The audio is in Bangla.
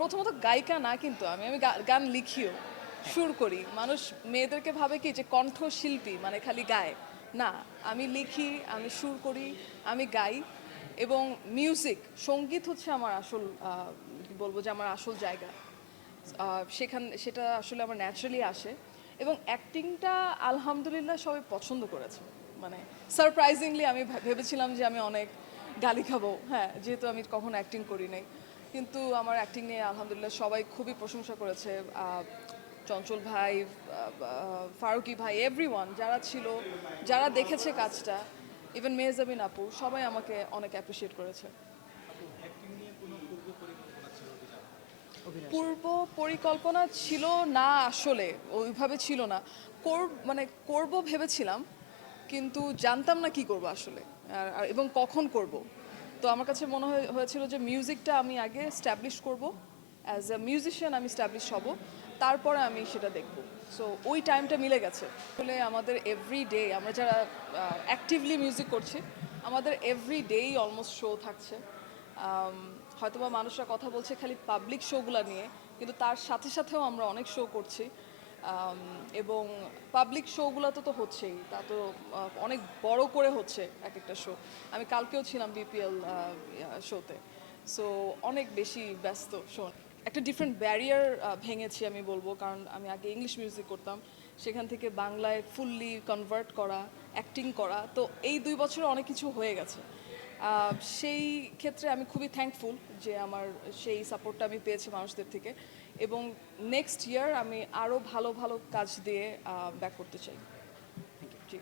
প্রথমত গায়িকা না কিন্তু আমি আমি গান লিখিও সুর করি। মানুষ মেয়েদেরকে ভাবে কি যে কণ্ঠশিল্পী মানে খালি গায়। না আমি লিখি আমি সুর করি আমি গাই এবং মিউজিক সংগীত হচ্ছে আমার আসল কি বলব যে আমার আসল জায়গা। সেখান সেটা আসলে আমার ন্যাচারালি আসে এবং অ্যাক্টিংটা আলহামদুলিল্লাহ সবাই পছন্দ করেছে। মানে সারপ্রাইজিংলি আমি ভেবেছিলাম যে আমি অনেক গালি খাব। হ্যাঁ যেহেতু আমি কখনো অ্যাক্টিং করি নাই। কিন্তু আমার অ্যাক্টিং নিয়ে আলহামদুলিল্লাহ সবাই খুবই প্রশংসা করেছে। চঞ্চল ভাই ফারুকি ভাই এভরিওয়ান যারা ছিল, যারা দেখেছে কাজটা ইভেন মেহজাবিন আপু, সবাই আমাকে অনেক অ্যাপ্রিসিয়েট করেছে। পূর্ব পরিকল্পনা ছিল না আসলে, ওইভাবে ছিল না। কর মানে করব ভেবেছিলাম, কিন্তু জানতাম না কি করব আসলে আর- এবং কখন করব। তো আমার কাছে মনে হয়- হয়েছিল যে মিউজিকটা আমি আগে স্ট্যাবলিশ করব। অ্যাজ এ মিউজিশিয়ান আমি স্ট্যাবলিশ হব। তারপরে আমি সেটা দেখব। সো ওই টাইমটা মিলে গেছে। আসলে আমাদের এভরি ডে আমরা যারা অ্যাক্টিভলি মিউজিক করছি, আমাদের এভরি ডেই অলমোস্ট শো থাকছে। হয়তোবা মানুষরা কথা বলছে খালি পাবলিক শোগুলো নিয়ে, কিন্তু তার সাথে সাথেও আমরা অনেক শো করছি। এবং পাবলিক শোগুলো তো তো হচ্ছেই। তা তো অনেক বড় করে হচ্ছে এক একটা শো আমি কালকেও ছিলাম বিপিএল শোতে সো অনেক বেশি ব্যস্ত শো একটা ডিফারেন্ট ব্যারিয়ার ভেঙেছি আমি বলব। কারণ আমি আগে ইংলিশ মিউজিক করতাম। সেখান থেকে বাংলায় ফুললি কনভার্ট করা অ্যাক্টিং করা। তো এই দুই বছরে অনেক কিছু হয়ে গেছে। সেই ক্ষেত্রে আমি খুবই থ্যাঙ্কফুল যে আমার সেই সাপোর্টটা আমি পেয়েছি মানুষদের থেকে এবং নেক্সট ইয়ার আমি আরও ভালো ভালো কাজ দিয়ে ব্যাক করতে চাই। জি